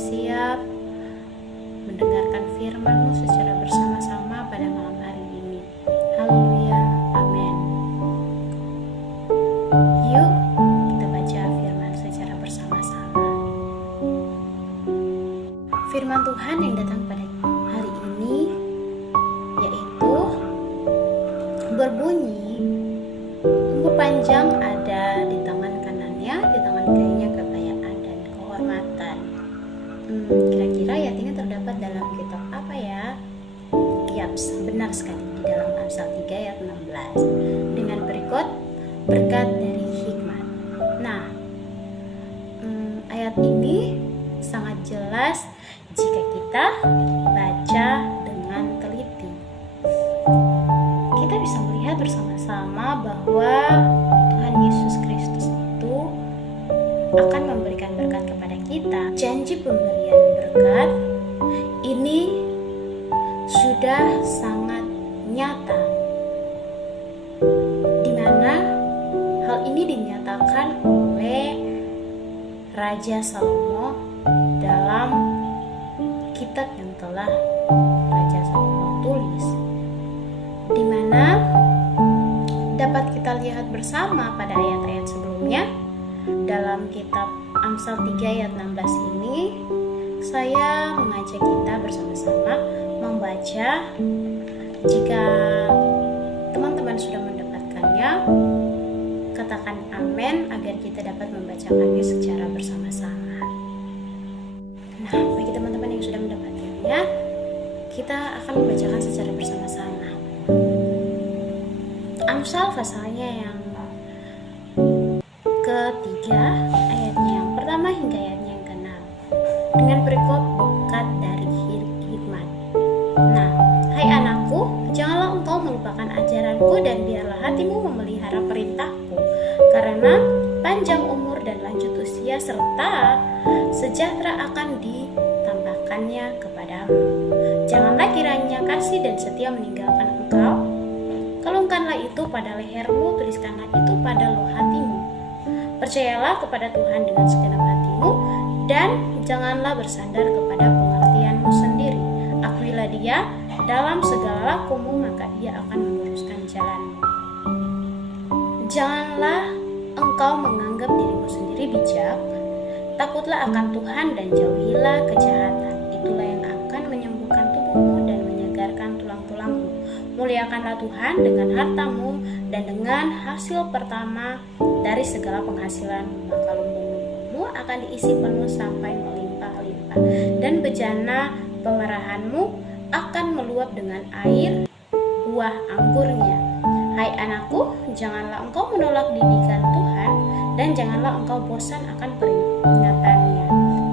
siap mendengarkan firman-Mu secara bersama-sama pada malam hari ini. Haleluya, amin. Yuk kita baca firman secara bersama-sama. Firman Tuhan yang datang pada hari ini yaitu berbunyi, umur panjang ada di tangan kanannya, di tangan kirinya kekayaan dan kehormatan. Kira-kira ayat ini terdapat dalam kitab apa ya? Yaps, benar sekali, di dalam Amsal 3 ayat 16 dengan berikut berkat dari hikmat. Nah, ayat ini sangat jelas jika kita baca dengan teliti. Kita bisa melihat bersama-sama bahwa Tuhan Yesus Kristus itu akan memberikan berkat kepada kita. Janji pemberian berkat ini sudah sangat nyata, di mana hal ini dinyatakan oleh Raja Salomo dalam kitab yang telah Raja Salomo tulis, di mana dapat kita lihat bersama pada ayat-ayat sebelumnya. Dalam kitab Amsal 3 ayat 16 ini, saya mengajak kita bersama-sama membaca. Jika teman-teman sudah mendapatkannya, katakan amin agar kita dapat membacakannya secara bersama-sama. Nah, bagi teman-teman yang sudah mendapatkannya, kita akan membacakan secara bersama-sama. Amsal pasalnya yang ketiga, ayatnya yang pertama hingga ayatnya yang keenam, dengan berikut berkat dari hikmat. Nah, hai anakku, janganlah engkau melupakan ajaranku dan biarlah hatimu memelihara perintahku, karena panjang umur dan lanjut usia serta sejahtera akan ditambahkannya kepadamu. Janganlah kiranya kasih dan setia meninggalkan engkau. Kalungkanlah itu pada lehermu, tuliskanlah itu pada loh hatimu. Percayalah kepada Tuhan dengan segenap hatimu, dan janganlah bersandar kepada pengertianmu sendiri. Akuilah Dia dalam segala lakumu, maka Ia akan meluruskan jalanmu. Janganlah engkau menganggap dirimu sendiri bijak. Takutlah akan Tuhan dan jauhilah kejahatan. Itulah yang akan menyembuhkan tubuhmu dan menyegarkan tulang-tulangmu. Muliakanlah Tuhan dengan hartamu dan dengan hasil pertama dari segala penghasilanmu, maka lumbungmu akan diisi penuh sampai melimpah-limpah, dan bejana pemerahanmu akan meluap dengan air buah anggurnya. Hai anakku, janganlah engkau menolak didikan Tuhan, dan janganlah engkau bosan akan peringatannya,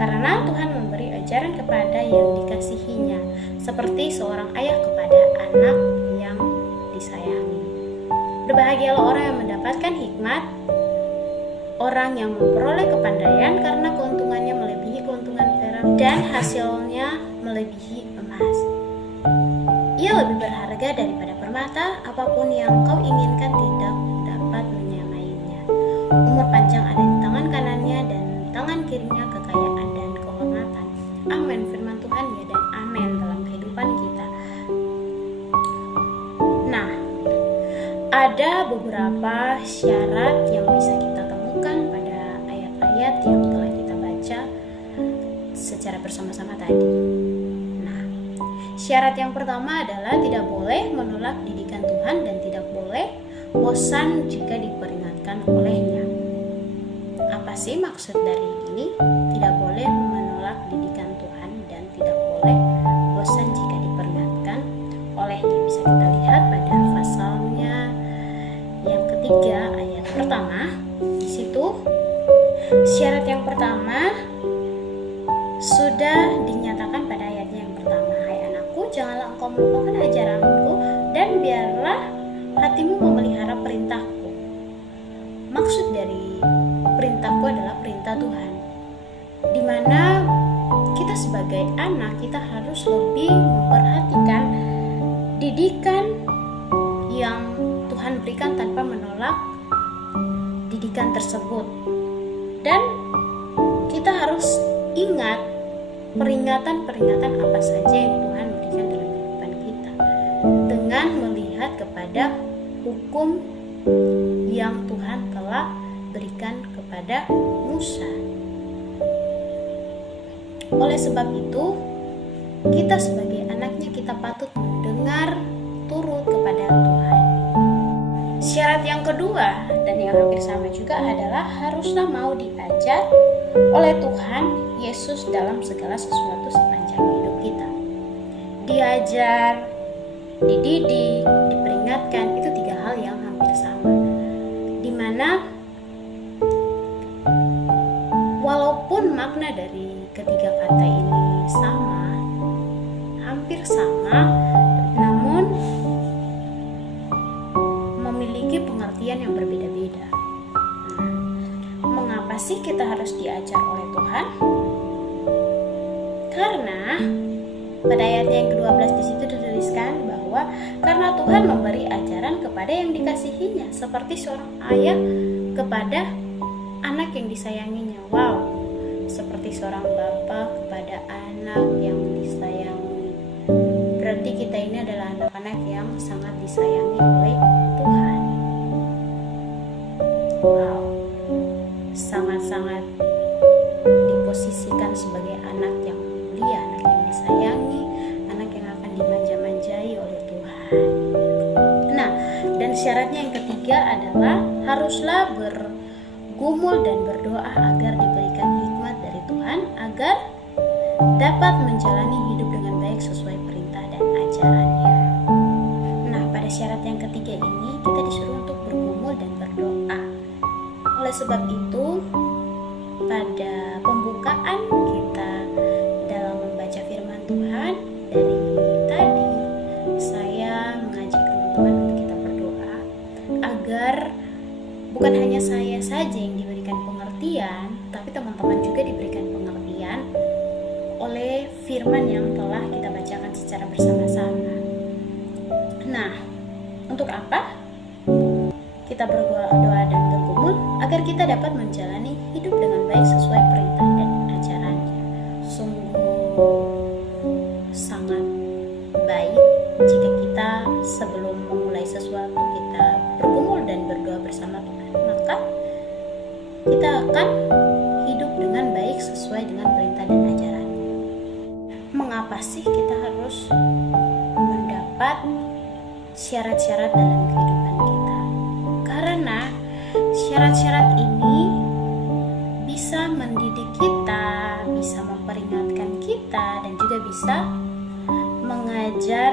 karena Tuhan memberi ajaran kepada yang dikasihinya, seperti seorang ayah kepada anak yang disayangi. Berbahagialah orang yang mendapatkan hikmat, orang yang memperoleh kepandaian, karena keuntungannya melebihi keuntungan perak dan hasilnya melebihi emas. Ia lebih berharga daripada permata, apapun yang kau inginkan tidak dapat menyamainya. Umur panjang ada di tangan kanannya dan tangan kirinya kekayaan dan kehormatan. Amin, firman Tuhan ya, dan amin dalam kehidupan kita. Nah, ada beberapa syarat yang bisa kita temukan pada ayat-ayat yang telah kita baca secara bersama-sama tadi. Nah, syarat yang pertama adalah tidak boleh menolak didikan Tuhan dan tidak boleh bosan jika diperingatkan olehnya. Apa sih maksud dari ini? Tidak boleh menolak didikan Tuhan dan tidak boleh bosan jika diperingatkan olehnya. Bisa kita lihat pada pasalnya yang ketiga ayat pertama. Di situ syarat yang pertama sudah dinyatakan pada ayatnya yang pertama. Hai anakku, janganlah engkau melupakan ajaranku dan biarlah hatimu memelihara perintahku. Maksud dari perintahku adalah perintah Tuhan, di mana kita sebagai anak kita harus lebih memperhatikan didikan yang Tuhan berikan tanpa menolak didikan tersebut. Dan kita harus ingat peringatan-peringatan apa saja yang Tuhan berikan dalam kehidupan kita, dengan melihat kepada hukum yang Tuhan telah berikan kepada Musa. Oleh sebab itu, kita sebagai anaknya kita patut mendengar turut kepada Tuhan. Syarat yang kedua dan yang hampir sama juga adalah haruslah mau diajar oleh Tuhan Yesus dalam segala sesuatu sepanjang hidup kita. Diajar, dididik, diperingatkan, itu tiga hal yang hampir sama, dimana walaupun makna dari ketiga kata ini sama, hampir sama, namun memiliki pengertian yang berbeda-beda. Mengapa sih kita harus diajar oleh Tuhan? Karena pada ayatnya yang ke-12 di situ dituliskan bahwa karena Tuhan memberi ajaran kepada yang dikasihinya, seperti seorang ayah kepada anak yang disayanginya. Wow, seperti seorang bapa kepada anak yang disayangi. Berarti kita ini adalah anak-anak yang sangat disayangi oleh Tuhan. Wow, sangat-sangat diposisikan sebagai anak yang mulia, anak yang disayangi, anak yang akan dimanja-manjai oleh Tuhan. Nah, dan syaratnya yang ketiga adalah haruslah bergumul dan berdoa agar diberikan hikmat dari Tuhan, agar dapat menjalani hidup dengan baik sesuai perintah dan ajarannya. Nah, pada syarat yang ketiga ini kita disuruh untuk bergumul dan berdoa. Oleh sebab itu, pada pembukaan kita dalam membaca firman Tuhan dari tadi, saya mengajak teman-teman untuk kita berdoa agar bukan hanya saya saja yang diberikan pengertian, tapi teman-teman juga diberikan pengertian oleh firman yang telah kita bacakan secara bersama-sama. Nah, untuk apa? Kita berdoa dan bergumul agar kita dapat menjalani hidup dengan baik sesuai perintah dan ajarannya. Sungguh sangat baik jika kita sebelum memulai sesuatu kita bergumul dan berdoa bersama Tuhan, maka kita akan hidup dengan baik sesuai dengan perintah dan ajarannya. Mengapa sih kita harus mendapat syarat-syarat dalam kehidupan kita? Karena syarat-syarat ini bisa mendidik kita, bisa memperingatkan kita, dan juga bisa mengajar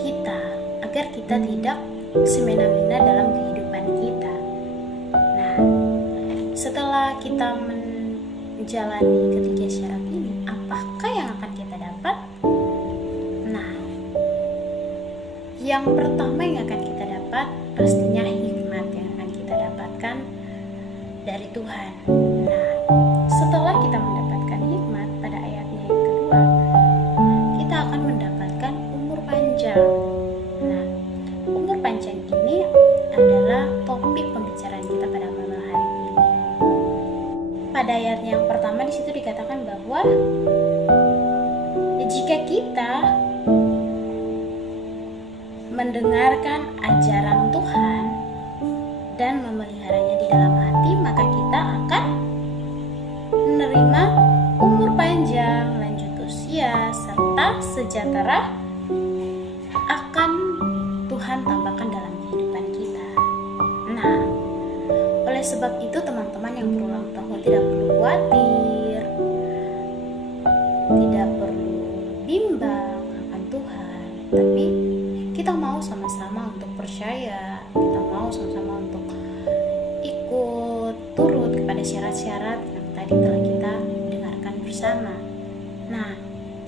kita agar kita tidak semena-mena dalam kehidupan kita. Nah, setelah kita menjalani ketiga syarat ini, apakah yang akan kita dapat? Nah, yang pertama yang akan kita dapat pastinya hikmat yang akan kita dapatkan dari Tuhan. Nah, setelah kita mendapatkan hikmat pada ayatnya yang kedua, kita akan mendapatkan umur panjang. Nah, umur panjang ini adalah topik pembicaraan kita pada malam hari ini. Pada ayatnya yang pertama di situ dikatakan bahwa jika kita mendengarkan ajaran Tuhan dan memeliharanya di dalam hati, maka kita akan menerima umur panjang, lanjut usia, serta sejahtera akan Tuhan tambahkan dalam kehidupan kita. Nah, oleh sebab itu teman-teman yang berulang tahun tidak perlu khawatir, tidak perlu bimbang akan Tuhan, tapi kita mau sama-sama untuk percaya, kita mau sama-sama untuk ikut turut kepada syarat-syarat yang tadi telah kita dengarkan bersama. Nah,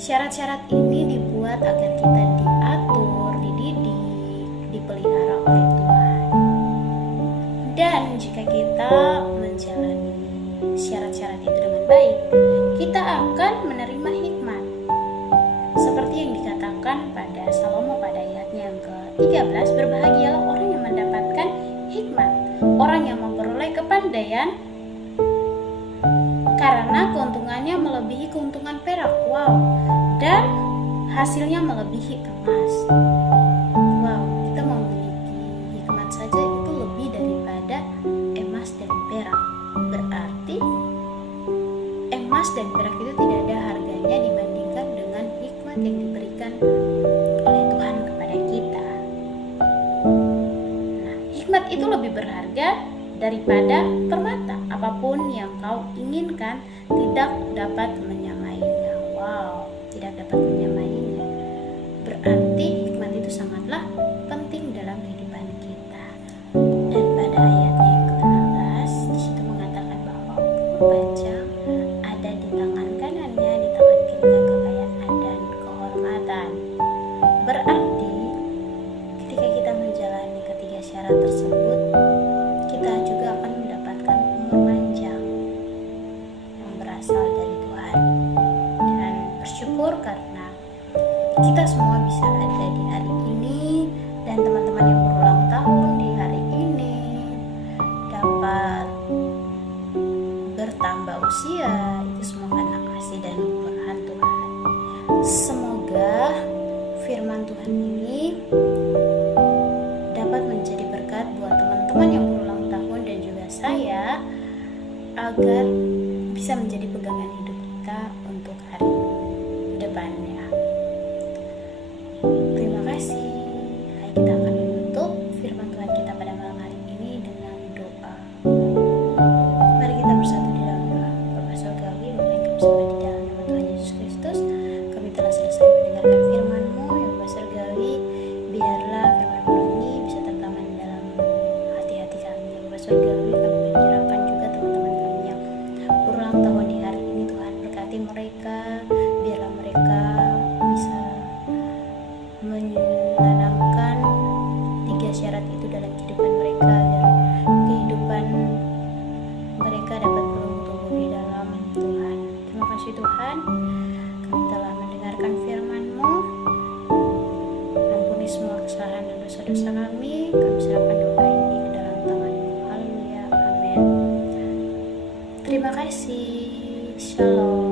syarat-syarat ini dibuat agar kita diatur, dididik, dipelihara oleh Tuhan. Dan jika kita menjalani syarat-syarat itu dengan baik, kita akan menerima hikmat. Seperti yang dikatakan pada Salomo pada ayatnya yang ke-13, berbahagialah orang yang mendapatkan hikmat, orang yang memperoleh kepandaian, karena keuntungannya melebihi keuntungan perak. Wow. Dan hasilnya melebihi emas. Wow, kita memiliki hikmat saja itu lebih daripada emas dan perak. Berarti emas dan perak itu tidak ada harganya dibandingkan dengan hikmat yang diberikan oleh Tuhan kepada kita. Nah, hikmat itu lebih berharga daripada permata. Apapun yang kau inginkan tidak dapat menyamainya. Wow, tidak dapat menyamainya. Berarti hikmat itu sangatlah penting dalam kehidupan kita. Dan pada ayatnya yang ke-16 di situ mengatakan bahwa panjang ada di tangan kanannya, di tangan kirinya kekayaan dan kehormatan. Berarti ketika kita menjalani ketiga syarat tersebut, kita juga akan mendapatkan umur panjang yang berasal dari Tuhan. Dan bersyukur karena kita semua bisa ada di hari ini, dan teman-teman yang berulang tahun di hari ini dapat bertambah usia, itu semua karena kasih dan kemurahan Tuhan. Semoga firman Tuhan ini dapat menjadi berkat buat teman-teman yang berulang tahun dan juga saya, agar bisa menjadi pegangan hidup kita untuk hari depannya. Terima kasih. Hai, kita akan menutup firman Tuhan kita pada malam hari ini dengan doa. Mari kita bersatu di dalam doa. Bapa Surgawi, Bapa yang kami sembah di dalam nama Tuhan Yesus Kristus, kami telah selesai mendengarkan firman-Mu ya Bapa Surgawi. Biarlah firman-Mu ini bisa tertanam dalam hati-hati kami ya Bapa Surgawi. Kami menyerahkan juga teman-teman kami yang berulang tahun di hari ini. Tuhan berkati mereka, biarlah mereka bisa menanamkan 3 syarat itu dalam kehidupan mereka, agar kehidupan mereka dapat bertumbuh di dalam Tuhan. Terima kasih Tuhan, kami telah mendengarkan firman-Mu. Ampuni semua kesalahan dan dosa-dosa kami. Kami serahkan doa ini ke dalam tangan-Mu. Haleluya, amin. Terima kasih. Shalom.